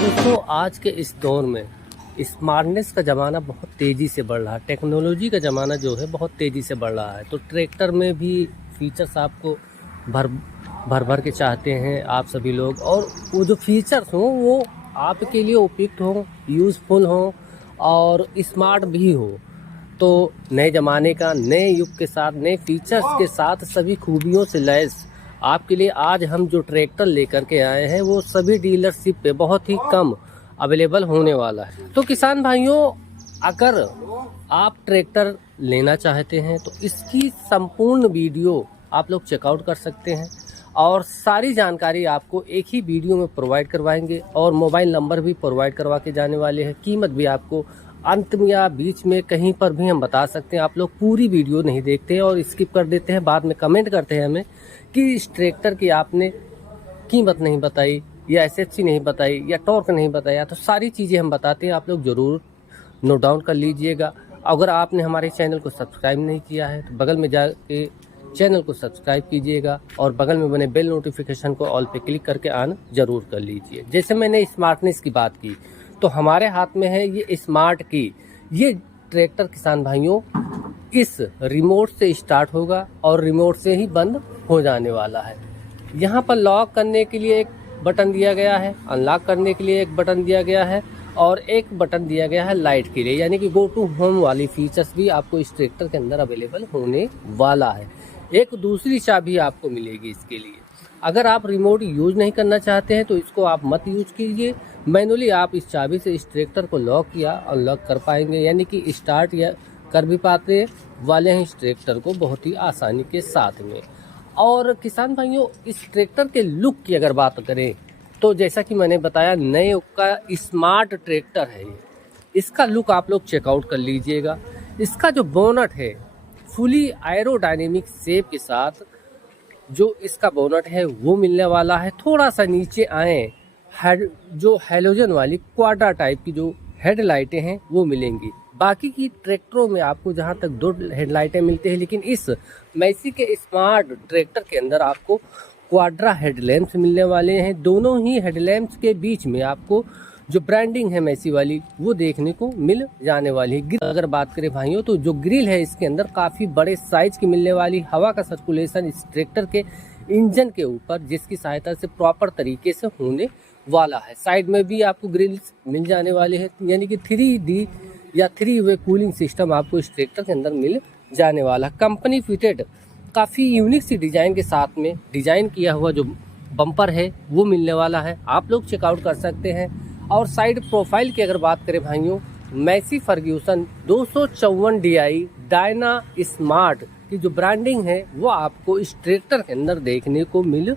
दोस्तों आज के इस दौर में स्मार्टनेस का ज़माना बहुत तेज़ी से बढ़ रहा है। टेक्नोलॉजी का ज़माना जो है बहुत तेज़ी से बढ़ रहा है। तो ट्रैक्टर में भी फीचर्स आपको भर भर भर के चाहते हैं आप सभी लोग, और वो जो फीचर्स हों वो आपके लिए उपयुक्त हों, यूज़फुल हों और स्मार्ट भी हो। तो नए ज़माने का, नए युग के साथ, नए फीचर्स के साथ, सभी खूबियों से लैस आपके लिए आज हम जो ट्रैक्टर लेकर के आए हैं वो सभी डीलरशिप पे बहुत ही कम अवेलेबल होने वाला है। तो किसान भाइयों, अगर आप ट्रैक्टर लेना चाहते हैं तो इसकी संपूर्ण वीडियो आप लोग चेकआउट कर सकते हैं और सारी जानकारी आपको एक ही वीडियो में प्रोवाइड करवाएंगे और मोबाइल नंबर भी प्रोवाइड करवा के जाने वाले हैं। कीमत भी आपको अंत में या बीच में कहीं पर भी हम बता सकते हैं। आप लोग पूरी वीडियो नहीं देखते हैं और स्किप कर देते हैं, बाद में कमेंट करते हैं हमें कि इस ट्रैक्टर की आपने कीमत नहीं बताई या एसएफसी नहीं बताई या टॉर्क नहीं बताया। तो सारी चीज़ें हम बताते हैं, आप लोग ज़रूर नोट डाउन कर लीजिएगा। अगर आपने हमारे चैनल को सब्सक्राइब नहीं किया है तो बगल में जाके चैनल को सब्सक्राइब कीजिएगा और बगल में बने बेल नोटिफिकेशन को ऑल पे क्लिक करके ऑन ज़रूर कर लीजिए। जैसे मैंने स्मार्टनेस की बात की तो हमारे हाथ में है ये स्मार्ट की। ये ट्रैक्टर किसान भाइयों इस रिमोट से स्टार्ट होगा और रिमोट से ही बंद हो जाने वाला है। यहाँ पर लॉक करने के लिए एक बटन दिया गया है, अनलॉक करने के लिए एक बटन दिया गया है और एक बटन दिया गया है लाइट के लिए, यानी कि गो टू होम वाली फीचर्स भी आपको इस ट्रैक्टर के अंदर अवेलेबल होने वाला है। एक दूसरी चाबी आपको मिलेगी इसके लिए। अगर आप रिमोट यूज नहीं करना चाहते हैं तो इसको आप मत यूज कीजिए। मैनुअली आप इस चाबी से इस ट्रैक्टर को लॉक या अनलॉक कर पाएंगे, यानी कि स्टार्ट या कर भी पाते वाले हैं इस ट्रैक्टर को बहुत ही आसानी के साथ में। और किसान भाइयों, इस ट्रैक्टर के लुक की अगर बात करें तो जैसा कि मैंने बताया, नए युग का स्मार्ट ट्रैक्टर है ये। इसका लुक आप लोग चेकआउट कर लीजिएगा। इसका जो बोनट है फुली एरोडायनेमिक शेप के साथ जो इसका बोनट है वो मिलने वाला है। थोड़ा सा नीचे आए जो हैलोजन वाली क्वाड्रा टाइप की जो हेडलाइटें हैं वो मिलेंगी। बाकी की ट्रैक्टरों में आपको जहां तक 2 हेडलाइटें मिलती हैं, लेकिन इस मैसी के स्मार्ट ट्रैक्टर के अंदर आपको क्वाड्रा हेडलैम्प्स मिलने वाले हैं। दोनों ही हेडलैम्प्स के बीच में आपको जो ब्रांडिंग है मैसी वाली वो देखने को मिल जाने वाली है। अगर बात करें भाइयों तो जो ग्रिल है इसके अंदर काफ़ी बड़े साइज की मिलने वाली। हवा का सर्कुलेशन इस ट्रैक्टर के इंजन के ऊपर जिसकी सहायता से प्रॉपर तरीके से होने वाला है। साइड में भी आपको ग्रिल्स मिल जाने वाले हैं, यानी कि 3D या 3 वे कूलिंग सिस्टम आपको इस ट्रैक्टर के अंदर मिल जाने वाला। कंपनी फिटेड काफ़ी यूनिक सी डिज़ाइन के साथ में डिज़ाइन किया हुआ जो बम्पर है वो मिलने वाला है, आप लोग चेकआउट कर सकते हैं। और साइड प्रोफाइल की अगर बात करें भाइयों, Massey Ferguson 254 DI Dyna smart की जो ब्रांडिंग है वो आपको इस ट्रैक्टर के अंदर देखने को मिल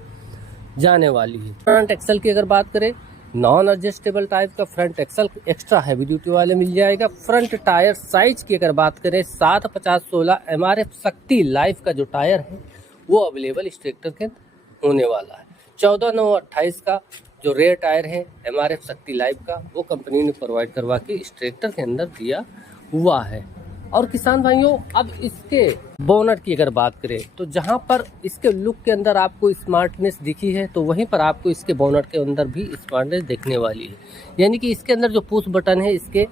जाने वाली है। फ्रंट एक्सल की अगर बात करें, नॉन एडजस्टेबल टाइप का front axle extra heavy duty वाले मिल जाएगा। फ्रंट टायर साइज की अगर बात करें 750/16 MRF शक्ति लाइफ का जो टायर है वो अवेलेबल इस ट्रैक्टर के होने वाला है। 14/9/28 का जो रेयर टायर है MRF शक्ति लाइफ का वो कंपनी ने प्रोवाइड करवा के इस ट्रैक्टर के अंदर दिया हुआ है। और किसान भाइयों, अब इसके बोनट की अगर बात करें तो जहां पर इसके लुक के अंदर आपको स्मार्टनेस दिखी है तो वहीं पर आपको इसके बोनट के अंदर भी स्मार्टनेस देखने वाली है। यानी कि इसके अंदर जो पुश बटन है इसके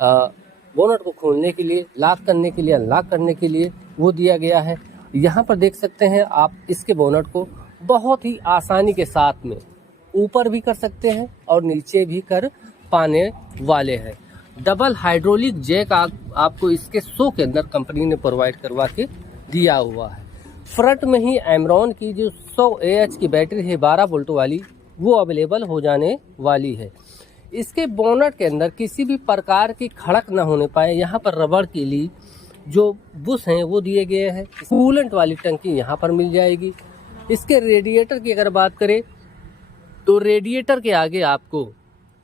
बोनट को खोलने के लिए, लॉक करने के लिए, अनलॉक करने के लिए वो दिया गया है। यहाँ पर देख सकते हैं आप इसके बोनट को बहुत ही आसानी के साथ में ऊपर भी कर सकते हैं और नीचे भी कर पाने वाले हैं। डबल हाइड्रोलिक जैक आपको इसके शो के अंदर कंपनी ने प्रोवाइड करवा के दिया हुआ है। फ्रंट में ही एमरॉन की जो 100 AH की बैटरी है 12 वोल्ट वाली वो अवेलेबल हो जाने वाली है। इसके बोनट के अंदर किसी भी प्रकार की खड़क ना होने पाए, यहाँ पर रबड़ के लिए जो बुश हैं वो दिए गए हैं। कूलेंट वाली टंकी यहाँ पर मिल जाएगी। इसके रेडिएटर की अगर बात करें तो रेडिएटर के आगे आपको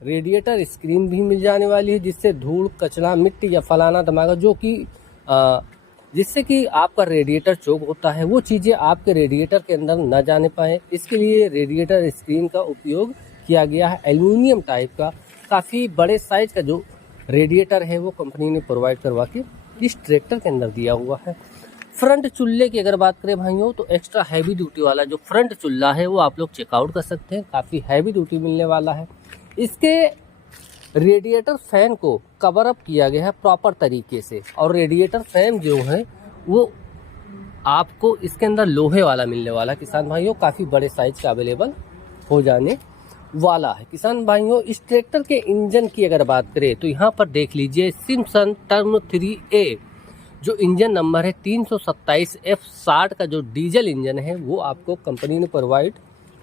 रेडिएटर स्क्रीन भी मिल जाने वाली है, जिससे धूल, कचरा, मिट्टी या फलाना धमाका जो कि जिससे कि आपका रेडिएटर चोक होता है वो चीज़ें आपके रेडिएटर के अंदर न जाने पाए, इसके लिए रेडिएटर स्क्रीन का उपयोग किया गया है। एल्यूमिनियम टाइप का काफ़ी बड़े साइज का जो रेडिएटर है वो कंपनी ने प्रोवाइड करवा के इस ट्रैक्टर के अंदर दिया हुआ है। फ्रंट चूल्हे की अगर बात करें भाइयों तो एक्स्ट्रा हैवी ड्यूटी वाला जो फ्रंट चूल्हा है वो आप लोग चेकआउट कर सकते हैं, काफ़ी हैवी ड्यूटी मिलने वाला है। इसके रेडिएटर फैन को कवर अप किया गया है प्रॉपर तरीके से, और रेडिएटर फैन जो है वो आपको इसके अंदर लोहे वाला मिलने वाला किसान भाइयों, काफ़ी बड़े साइज का अवेलेबल हो जाने वाला है। किसान भाइयों, इस ट्रैक्टर के इंजन की अगर बात करें तो यहाँ पर देख लीजिए सिम्पसन टर्म 3A जो इंजन नंबर है 327F60 का जो डीजल इंजन है वो आपको कंपनी ने प्रोवाइड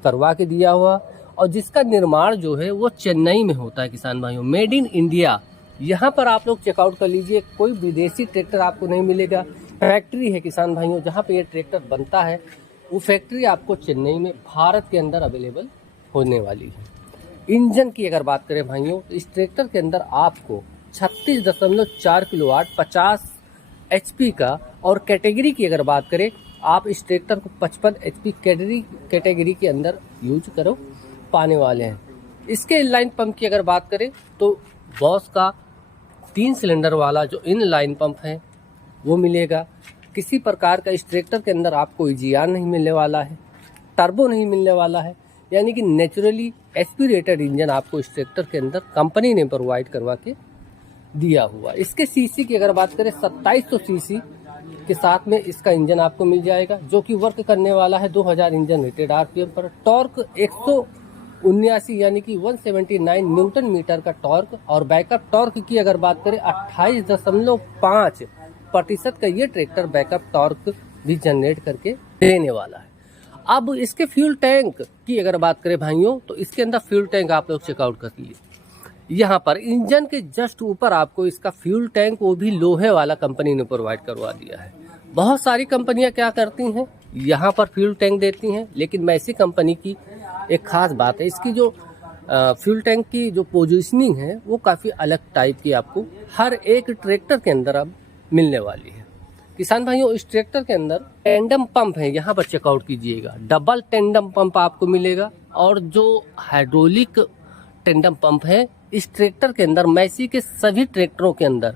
करवा के दिया हुआ, और जिसका निर्माण जो है वो चेन्नई में होता है किसान भाइयों, मेड इन इंडिया। यहाँ पर आप लोग चेकआउट कर लीजिए, कोई विदेशी ट्रैक्टर आपको नहीं मिलेगा। फैक्ट्री है किसान भाइयों जहाँ पे ये ट्रैक्टर बनता है, वो फैक्ट्री आपको चेन्नई में भारत के अंदर अवेलेबल होने वाली है। इंजन की अगर बात करें भाइयों तो इस ट्रैक्टर के अंदर आपको 36.4 किलोवाट 50 HP का, और कैटेगरी की अगर बात करें आप इस ट्रैक्टर को 55 HP कैटेगरी के अंदर यूज करो पाने वाले हैं। इसके इनलाइन पंप की अगर बात करें तो बॉस का 3 सिलेंडर वाला जो इनलाइन पंप है वो मिलेगा। किसी प्रकार का इस ट्रैक्टर के अंदर आपको EGR नहीं मिलने वाला है, टर्बो नहीं मिलने वाला है, यानी कि नेचुरली एस्पिरेटेड इंजन आपको इस ट्रैक्टर के अंदर कंपनी ने प्रोवाइड करवा के दिया हुआ। इसके सीसी की अगर बात करें 2700 सीसी के साथ में इसका इंजन आपको मिल जाएगा, जो कि वर्क करने वाला है 2000 इंजन रेटेड RPM पर। टॉर्क 179 यानी कि 179 न्यूटन मीटर का टॉर्क, और बैकअप टॉर्क की अगर बात करें 28.5% का ये ट्रैक्टर बैकअप टॉर्क भी जनरेट करके देने वाला है। अब इसके फ्यूल टैंक की अगर बात करें भाइयों तो इसके अंदर फ्यूल टैंक आप लोग चेकआउट कर लीजिए। यहाँ पर इंजन के जस्ट ऊपर आपको इसका फ्यूल टैंक वो भी लोहे वाला कंपनी ने प्रोवाइड करवा दिया है। बहुत सारी कंपनियां क्या करती हैं, यहाँ पर फ्यूल टैंक देती हैं, लेकिन मैसी कंपनी की एक खास बात है, इसकी जो फ्यूल टैंक की जो पोजीशनिंग है वो काफ़ी अलग टाइप की आपको हर एक ट्रैक्टर के अंदर अब मिलने वाली है। किसान भाइयों, इस ट्रैक्टर के अंदर टेंडम पंप है, यहाँ पर चेकआउट कीजिएगा, डबल टेंडम पंप आपको मिलेगा, और जो हाइड्रोलिक टेंडम पंप है इस ट्रैक्टर के अंदर मैसी के सभी ट्रैक्टरों के अंदर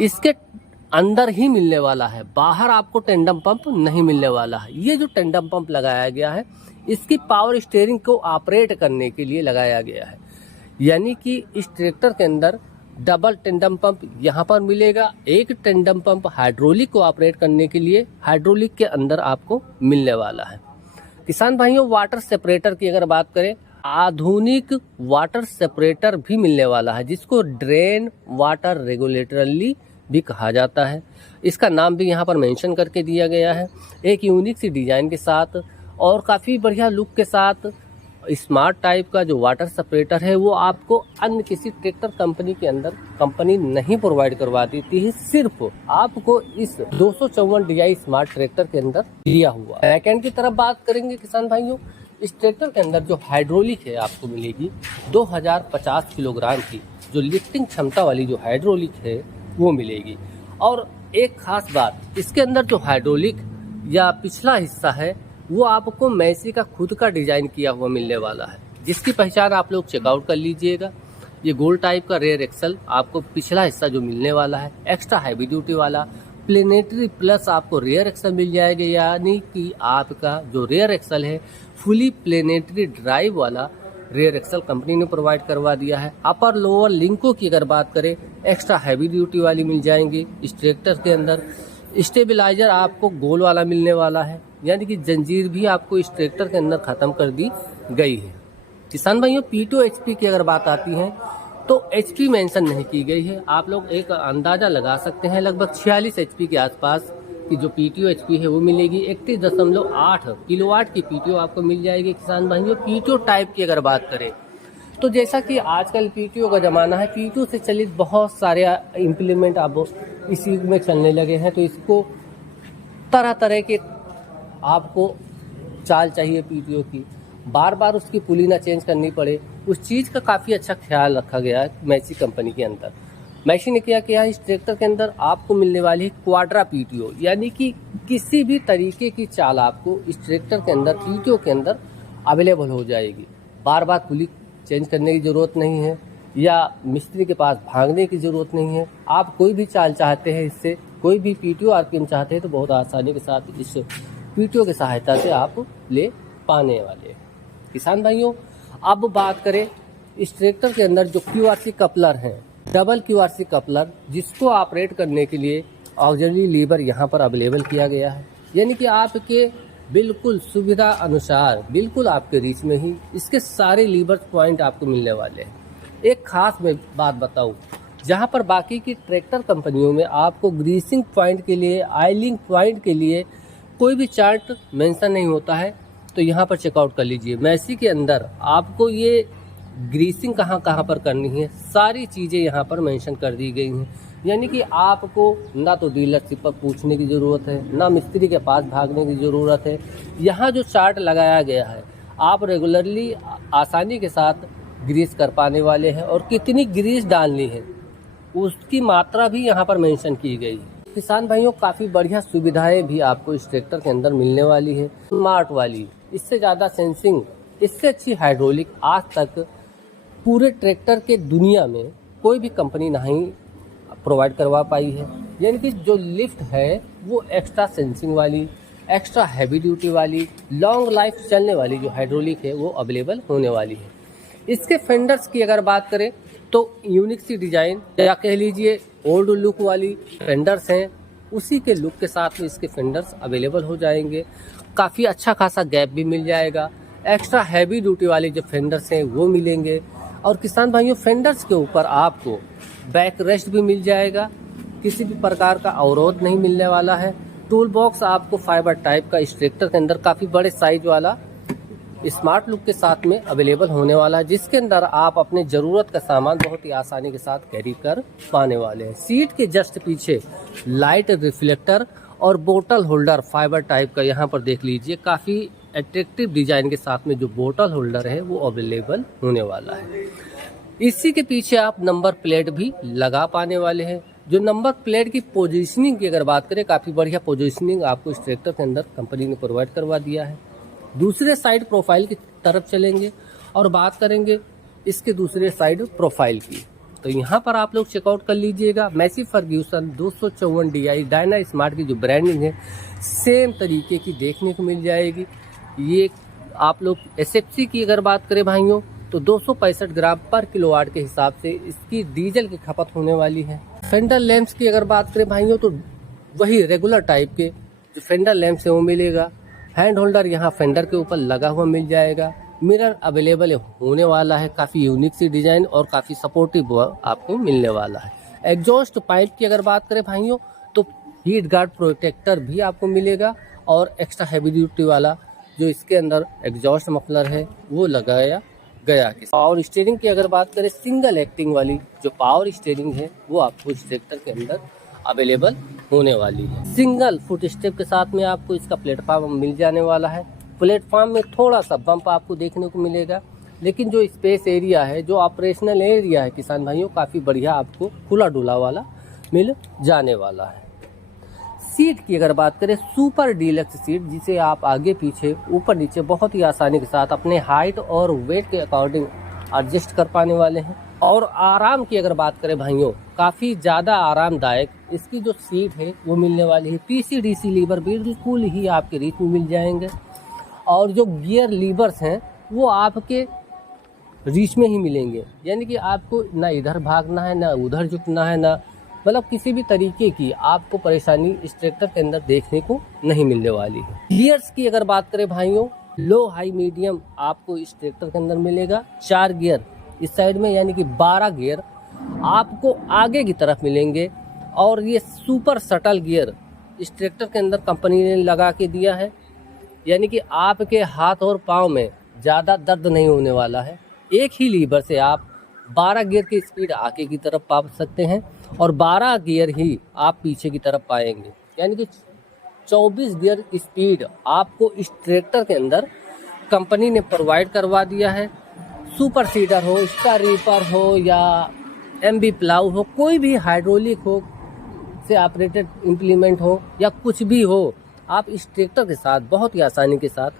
इसके अंदर ही मिलने वाला है, बाहर आपको टेंडम पंप नहीं मिलने वाला है। ये जो टेंडम पंप लगाया गया है इसकी पावर स्टीयरिंग को ऑपरेट करने के लिए लगाया गया है, यानी कि इस ट्रैक्टर के अंदर डबल टेंडम पंप यहाँ पर मिलेगा। एक टेंडम पंप हाइड्रोलिक को ऑपरेट करने के लिए हाइड्रोलिक के अंदर आपको मिलने वाला है। किसान भाइयों, वाटर सेपरेटर की अगर बात करें, आधुनिक वाटर सेपरेटर भी मिलने वाला है, जिसको ड्रेन वाटर रेगुलेटरली भी कहा जाता है। इसका नाम भी यहाँ पर मेंशन करके दिया गया है, एक यूनिक सी डिजाइन के साथ और काफ़ी बढ़िया लुक के साथ। स्मार्ट टाइप का जो वाटर सेपरेटर है वो आपको अन्य किसी ट्रैक्टर कंपनी के अंदर कंपनी नहीं प्रोवाइड करवा देती है, सिर्फ आपको इस 254 DI स्मार्ट ट्रैक्टर के अंदर दिया हुआ। बैकएंड की तरफ बात करेंगे किसान भाइयों, इस ट्रैक्टर के अंदर जो हाइड्रोलिक है आपको मिलेगी 2050 किलोग्राम की जो लिफ्टिंग क्षमता वाली जो हाइड्रोलिक है वो मिलेगी। और एक खास बात, इसके अंदर जो हाइड्रोलिक या पिछला हिस्सा है वो आपको मैसी का खुद का डिजाइन किया हुआ मिलने वाला है, जिसकी पहचान आप लोग चेकआउट कर लीजिएगा। ये गोल टाइप का रेयर एक्सल आपको पिछला हिस्सा जो मिलने वाला है, एक्स्ट्रा हैवी ड्यूटी वाला प्लेनेटरी प्लस आपको रेयर एक्सल मिल जाएगा, यानी कि आपका जो रेयर एक्सल है फुली प्लेनेटरी ड्राइव वाला रेयर एक्सल कंपनी ने प्रोवाइड करवा दिया है। अपर लोअर लिंकों की अगर बात करें, एक्स्ट्रा हैवी ड्यूटी वाली मिल जाएंगी इस ट्रैक्टर के अंदर। स्टेबलाइजर आपको गोल वाला मिलने वाला है, यानी कि जंजीर भी आपको इस ट्रैक्टर के अंदर खत्म कर दी गई है। किसान भाइयों, P2 HP की अगर बात आती है तो HP मेंशन नहीं की गई है, आप लोग एक अंदाजा लगा सकते हैं, लगभग 46 HP के आसपास की जो PTO HP है वो मिलेगी। 31.8 किलोवाट की PTO आपको मिल जाएगी। किसान भाइयों, PTO टाइप की अगर बात करें तो जैसा कि आजकल PTO का ज़माना है, PTO से चलित बहुत सारे इम्प्लीमेंट अब इसी में चलने लगे हैं, तो इसको तरह तरह के आपको चाल चाहिए PTO की, बार बार उसकी पुली ना चेंज करनी पड़े, उस चीज़ का काफ़ी अच्छा ख्याल रखा गया है मैसी कंपनी के अंदर। मैसी ने क्या किया, इस ट्रैक्टर के अंदर आपको मिलने वाली है क्वाड्रा PTO, यानी कि किसी भी तरीके की चाल आपको इस ट्रैक्टर के अंदर PTO के अंदर अवेलेबल हो जाएगी। बार बार पुली चेंज करने की ज़रूरत नहीं है या मिस्त्री के पास भागने की ज़रूरत नहीं है। आप कोई भी चाल चाहते हैं, इससे कोई भी PTO RPM चाहते हैं तो बहुत आसानी के साथ इस PTO की सहायता से आप ले पाने वाले हैं। किसान भाइयों, अब बात करें इस ट्रैक्टर के अंदर जो QRC कपलर हैं, डबल QRC कपलर, जिसको ऑपरेट करने के लिए ऑक्सिलरी लीवर यहाँ पर अवेलेबल किया गया है। यानी कि आपके बिल्कुल सुविधा अनुसार, बिल्कुल आपके रीच में ही इसके सारे लीवर पॉइंट आपको मिलने वाले हैं। एक खास मैं बात बताऊं, जहां पर बाकी की ट्रैक्टर कंपनियों में आपको ग्रीसिंग पॉइंट के लिए, ऑयलिंग पॉइंट के लिए कोई भी चार्ट मेंशन नहीं होता है, तो यहाँ पर चेकआउट कर लीजिए। मैसी के अंदर आपको ये ग्रीसिंग कहाँ कहाँ पर करनी है, सारी चीज़ें यहाँ पर मेंशन कर दी गई हैं। यानी कि आपको ना तो डीलरशिप पर पूछने की ज़रूरत है, ना मिस्त्री के पास भागने की ज़रूरत है। यहाँ जो चार्ट लगाया गया है, आप रेगुलरली आसानी के साथ ग्रीस कर पाने वाले हैं, और कितनी ग्रीस डालनी है उसकी मात्रा भी यहाँ पर मेंशन की गई है। किसान भाइयों, काफ़ी बढ़िया सुविधाएं भी आपको इस ट्रैक्टर के अंदर मिलने वाली है। स्मार्ट वाली, इससे ज़्यादा सेंसिंग, इससे अच्छी हाइड्रोलिक आज तक पूरे ट्रैक्टर के दुनिया में कोई भी कंपनी नहीं प्रोवाइड करवा पाई है। यानी कि जो लिफ्ट है वो एक्स्ट्रा सेंसिंग वाली, एक्स्ट्रा हैवी ड्यूटी वाली, लॉन्ग लाइफ चलने वाली जो हाइड्रोलिक है वो अवेलेबल होने वाली है। इसके फेंडर्स की अगर बात करें तो यूनिक सी डिजाइन, या कह लीजिए ओल्ड लुक वाली फेंडर्स हैं, उसी के लुक के साथ में इसके फेंडर्स अवेलेबल हो जाएंगे। काफ़ी अच्छा खासा गैप भी मिल जाएगा। एक्स्ट्रा हैवी ड्यूटी वाले जो फेंडर्स हैं वो मिलेंगे। और किसान भाइयों, फेंडर्स के ऊपर आपको बैक रेस्ट भी मिल जाएगा, किसी भी प्रकार का अवरोध नहीं मिलने वाला है। टूल बॉक्स आपको फाइबर टाइप का इस ट्रैक्टर के अंदर काफ़ी बड़े साइज वाला स्मार्ट लुक के साथ में अवेलेबल होने वाला है, जिसके अंदर आप अपने ज़रूरत का सामान बहुत ही आसानी के साथ कैरी कर पाने वाले हैं। सीट के जस्ट पीछे लाइट रिफ्लेक्टर और बोतल होल्डर फाइबर टाइप का यहाँ पर देख लीजिए, काफ़ी अट्रैक्टिव डिजाइन के साथ में जो बोतल होल्डर है वो अवेलेबल होने वाला है। इसी के पीछे आप नंबर प्लेट भी लगा पाने वाले हैं। जो नंबर प्लेट की पोजीशनिंग की अगर बात करें, काफ़ी बढ़िया पोजीशनिंग आपको इस ट्रैक्टर के अंदर कंपनी ने प्रोवाइड करवा दिया है। दूसरे साइड प्रोफाइल की तरफ चलेंगे और बात करेंगे इसके दूसरे साइड प्रोफाइल की, तो यहाँ पर आप लोग चेकआउट कर लीजिएगा। Massey Ferguson 254 DI Dyna smart की जो ब्रांडिंग है सेम तरीके की देखने को मिल जाएगी। ये आप लोग SFC की अगर बात करें भाइयों तो 265 ग्राम पर किलोवाट के हिसाब से इसकी डीजल की खपत होने वाली है। फेंडर लैंप्स की अगर बात करें भाइयों तो वही रेगुलर टाइप के जो फेंडर लैंप्स है वो मिलेगा। हैंड होल्डर यहाँ फेंडर के ऊपर लगा हुआ मिल जाएगा। मिरर अवेलेबल होने वाला है, काफ़ी यूनिक सी डिज़ाइन और काफ़ी सपोर्टिव आपको मिलने वाला है। एग्जॉस्ट पाइप की अगर बात करें भाइयों तो हीट गार्ड प्रोटेक्टर भी आपको मिलेगा, और एक्स्ट्रा हैवी ड्यूटी वाला जो इसके अंदर एग्जॉस्ट मफलर है वो लगाया गया। पावर स्टीयरिंग की अगर बात करें, सिंगल एक्टिंग वाली जो पावर स्टीयरिंग है वो आपको इस ट्रैक्टर के अंदर अवेलेबल होने वाली है। सिंगल फुट स्टेप के साथ में आपको इसका प्लेटफॉर्म मिल जाने वाला है। प्लेटफॉर्म में थोड़ा सा बम्प आपको देखने को मिलेगा, लेकिन जो स्पेस एरिया है, जो ऑपरेशनल एरिया है किसान भाइयों, काफ़ी बढ़िया आपको खुला डुला वाला मिल जाने वाला है। सीट की अगर बात करें, सुपर डीलक्स सीट, जिसे आप आगे पीछे ऊपर नीचे बहुत ही आसानी के साथ अपने हाइट और वेट के अकॉर्डिंग एडजस्ट कर पाने वाले हैं। और आराम की अगर बात करें भाइयों, काफ़ी ज़्यादा आरामदायक इसकी जो सीट है वो मिलने वाली है। PC-DC लीवर बिल्कुल ही आपके रीच में मिल जाएंगे, और जो गियर लीवर्स हैं वो आपके रीच में ही मिलेंगे। यानी कि आपको ना इधर भागना है, ना उधर झुकना है, ना मतलब किसी भी तरीके की आपको परेशानी इस ट्रैक्टर के अंदर देखने को नहीं मिलने वाली है। गियर्स की अगर बात करें भाइयों, लो हाई मीडियम आपको इस ट्रैक्टर के अंदर मिलेगा। 4 गियर इस साइड में, यानी कि 12 गियर आपको आगे की तरफ मिलेंगे। और ये सुपर सटल गियर इस ट्रैक्टर के अंदर कंपनी ने लगा के दिया है, यानी कि आपके हाथ और पाँव में ज़्यादा दर्द नहीं होने वाला है। एक ही लीवर से आप 12 गियर की स्पीड आगे की तरफ पा सकते हैं, और 12 गियर ही आप पीछे की तरफ पाएंगे। यानी कि 24 गियर स्पीड आपको इस ट्रैक्टर के अंदर कंपनी ने प्रोवाइड करवा दिया है। सुपर सीडर हो, स्टार रीपर हो, या MB प्लाऊ हो, कोई भी हाइड्रोलिक हो से ऑपरेटेड इम्प्लीमेंट हो, या कुछ भी हो, आप इस ट्रैक्टर के साथ बहुत ही आसानी के साथ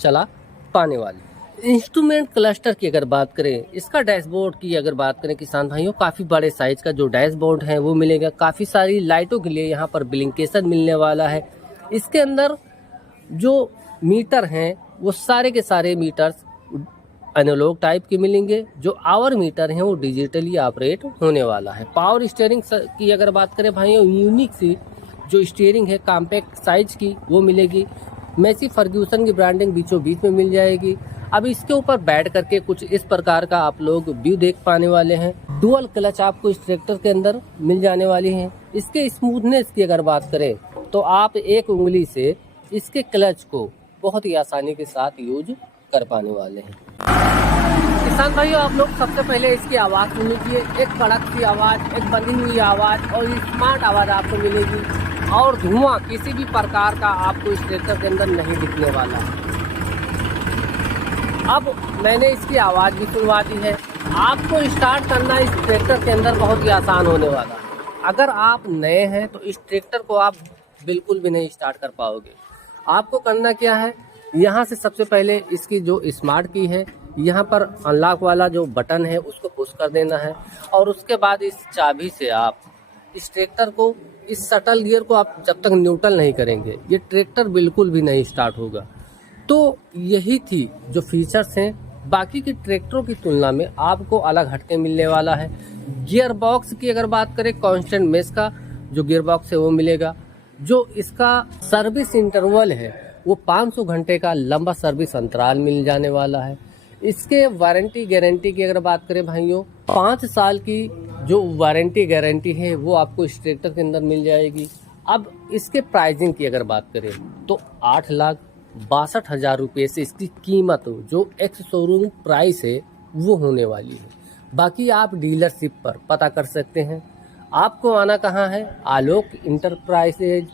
चला पाने वाले। इंस्ट्रूमेंट क्लस्टर की अगर बात करें, इसका डैशबोर्ड की अगर बात करें किसान भाइयों, काफ़ी बड़े साइज का जो डैशबोर्ड है वो मिलेगा। काफ़ी सारी लाइटों के लिए यहाँ पर ब्लिंकेशन मिलने वाला है। इसके अंदर जो मीटर हैं वो सारे के सारे मीटर्स एनालॉग टाइप के मिलेंगे। जो आवर मीटर हैं वो डिजिटली ऑपरेट होने वाला है। पावर स्टीयरिंग की अगर बात करें भाइयों, यूनिक सी जो स्टीयरिंग है कॉम्पैक्ट साइज की वो मिलेगी। मैसी फर्ग्यूसन की ब्रांडिंग बीचों बीच में मिल जाएगी। अब इसके ऊपर बैठ करके कुछ इस प्रकार का आप लोग व्यू देख पाने वाले हैं। डुअल क्लच आपको इस ट्रैक्टर के अंदर मिल जाने वाली है। इसके स्मूथनेस की अगर बात करें तो आप एक उंगली से इसके क्लच को बहुत ही आसानी के साथ यूज कर पाने वाले हैं। किसान भाइयों, आप लोग सबसे पहले इसकी आवाज़ सुन लीजिए। एक कड़क सी आवाज़, एक बंधी हुई आवाज़ और स्मार्ट आवाज़ आपको मिलेगी। और धुआं किसी भी प्रकार का आपको इस ट्रैक्टर के अंदर नहीं दिखने वाला है। अब मैंने इसकी आवाज़ भी सुनवा दी है। आपको स्टार्ट करना इस ट्रैक्टर के अंदर बहुत ही आसान होने वाला है। अगर आप नए हैं तो इस ट्रैक्टर को आप बिल्कुल भी नहीं स्टार्ट कर पाओगे। आपको करना क्या है, यहाँ से सबसे पहले इसकी जो स्मार्ट की है, यहाँ पर अनलॉक वाला जो बटन है उसको पुश कर देना है। और उसके बाद इस चाबी से आप इस ट्रैक्टर को, इस शटल गियर को आप जब तक न्यूट्रल नहीं करेंगे ये ट्रैक्टर बिल्कुल भी नहीं स्टार्ट होगा। तो यही थी जो फीचर्स हैं, बाकी के ट्रैक्टरों की तुलना में आपको अलग हटके मिलने वाला है। गियर बॉक्स की अगर बात करें, कांस्टेंट मेश का जो गियर बॉक्स है वो मिलेगा। जो इसका सर्विस इंटरवल है वो 500 घंटे का लंबा सर्विस अंतराल मिल जाने वाला है। इसके वारंटी गारंटी की अगर बात करें भाइयों, 5 साल की जो वारंटी गारंटी है वो आपको इस ट्रैक्टर के अंदर मिल जाएगी। अब इसके प्राइसिंग की अगर बात करें तो 8,62,000 रुपये से इसकी कीमत जो एक्स शोरूम प्राइस है वो होने वाली है। बाकी आप डीलरशिप पर पता कर सकते हैं। आपको आना कहाँ है, आलोक इंटरप्राइजेज,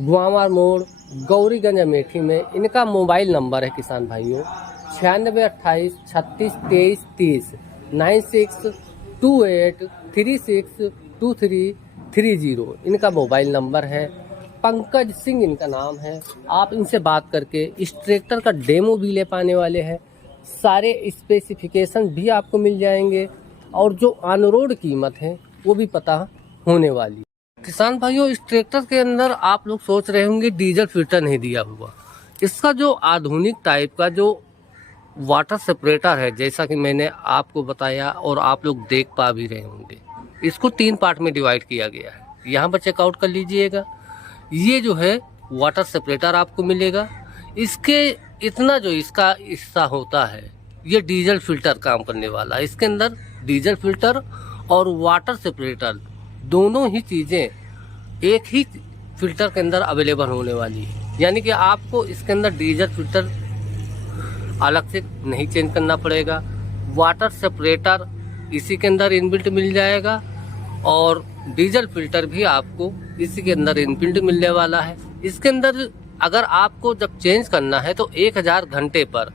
गुआमा मोड़, गौरीगंज अमेठी में। इनका मोबाइल नंबर है किसान भाइयों 9628 36 23 30, 9628362330 इनका मोबाइल नंबर है। पंकज सिंह इनका नाम है। आप इनसे बात करके इस ट्रैक्टर का डेमो भी ले पाने वाले हैं। सारे स्पेसिफिकेशन भी आपको मिल जाएंगे और जो ऑन रोड कीमत है वो भी पता होने वाली। किसान भाइयों, इस ट्रैक्टर के अंदर आप लोग सोच रहे होंगे डीजल फिल्टर नहीं दिया हुआ। इसका जो आधुनिक टाइप का जो वाटर सेपरेटर है, जैसा कि मैंने आपको बताया और आप लोग देख पा भी रहे होंगे, इसको 3 पार्ट में डिवाइड किया गया है। यहाँ पर चेकआउट कर लीजिएगा। ये जो है वाटर सेपरेटर आपको मिलेगा। इसके इतना जो इसका हिस्सा होता है ये डीजल फिल्टर काम करने वाला है। इसके अंदर डीजल फिल्टर और वाटर सेपरेटर दोनों ही चीज़ें एक ही फिल्टर के अंदर अवेलेबल होने वाली है। यानी कि आपको इसके अंदर डीजल फिल्टर अलग से नहीं चेंज करना पड़ेगा। वाटर सेपरेटर इसी के अंदर इनबिल्ट मिल जाएगा और डीजल फिल्टर भी आपको इसी के अंदर इनबिल्ट मिलने वाला है। इसके अंदर अगर आपको जब चेंज करना है तो 1000 घंटे पर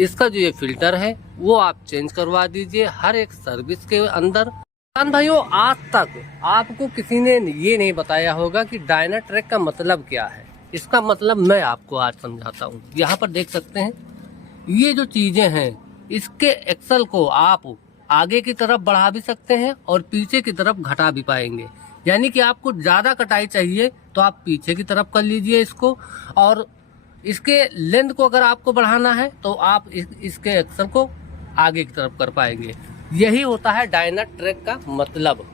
इसका जो ये फिल्टर है वो आप चेंज करवा दीजिए हर एक सर्विस के अंदर। किसान भाइयों, आज तक आपको किसी ने ये नहीं बताया होगा कि डायनाट्रैक का मतलब क्या है। इसका मतलब मैं आपको आज समझाता हूँ। यहाँ पर देख सकते हैं ये जो चीजें हैं, इसके एक्सल को आप आगे की तरफ बढ़ा भी सकते हैं और पीछे की तरफ घटा भी पाएंगे। यानी कि आपको ज्यादा कटाई चाहिए तो आप पीछे की तरफ कर लीजिए इसको, और इसके लेंथ को अगर आपको बढ़ाना है तो आप इसके एक्सल को आगे की तरफ कर पाएंगे। यही होता है डायनाट्रैक का मतलब।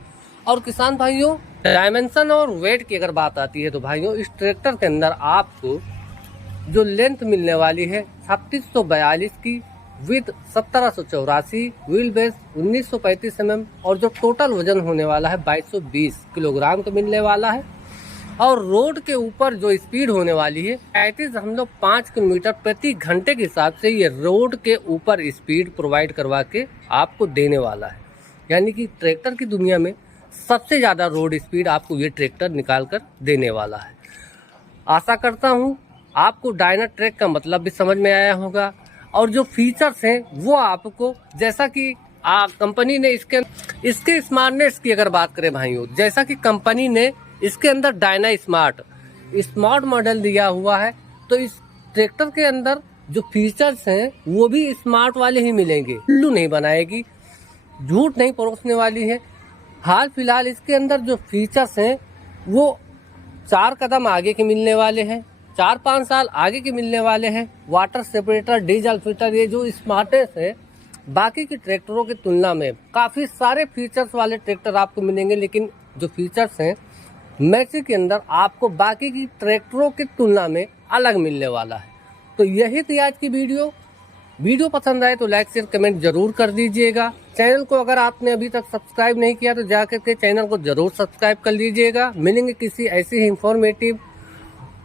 और किसान भाइयों, डायमेंशन और वेट की अगर बात आती है तो भाइयों इस ट्रैक्टर के अंदर आपको जो लेंथ मिलने वाली है 3642 की, विद 1784, व्हील बेस 1935 mm और जो टोटल वजन होने वाला है 2220 किलोग्राम का मिलने वाला है। और रोड के ऊपर जो स्पीड होने वाली है 5 किलोमीटर प्रति घंटे के हिसाब से ये रोड के ऊपर स्पीड प्रोवाइड करवा के आपको देने वाला है। यानी कि ट्रैक्टर की दुनिया में सबसे ज़्यादा रोड स्पीड आपको ये ट्रैक्टर निकाल कर देने वाला है। आशा करता हूँ आपको डायनाट्रैक का मतलब भी समझ में आया होगा और जो फीचर्स हैं वो आपको, जैसा कि कंपनी ने इसके स्मार्टनेस की अगर बात करें भाइयों, जैसा कि कंपनी ने इसके अंदर डायना स्मार्ट मॉडल दिया हुआ है, तो इस ट्रैक्टर के अंदर जो फीचर्स हैं वो भी स्मार्ट वाले ही मिलेंगे। उल्लू नहीं बनाएगी, झूठ नहीं परोसने वाली है। हाल फिलहाल इसके अंदर जो फीचर्स हैं वो 4 कदम आगे के मिलने वाले हैं। 4-5 साल आगे के मिलने वाले हैं। वाटर सेपरेटर, डीजल फिल्टर, ये जो स्मार्टेस्ट है बाकी की ट्रैक्टरों की तुलना में काफ़ी सारे फीचर्स वाले ट्रैक्टर आपको मिलेंगे, लेकिन जो फीचर्स हैं मैक्सी के अंदर आपको बाकी की ट्रैक्टरों की तुलना में अलग मिलने वाला है। तो यही थी आज की वीडियो पसंद आए तो लाइक शेयर कमेंट जरूर कर दीजिएगा। चैनल को अगर आपने अभी तक सब्सक्राइब नहीं किया तो जाकर के चैनल को जरूर सब्सक्राइब कर लीजिएगा। मिलेंगे किसी ऐसी ही इंफॉर्मेटिव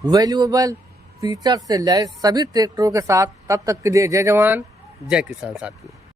वैल्यूएबल फीचर से लैस सभी ट्रैक्टरों के साथ। तब तक के लिए जय जवान जय किसान साथियों।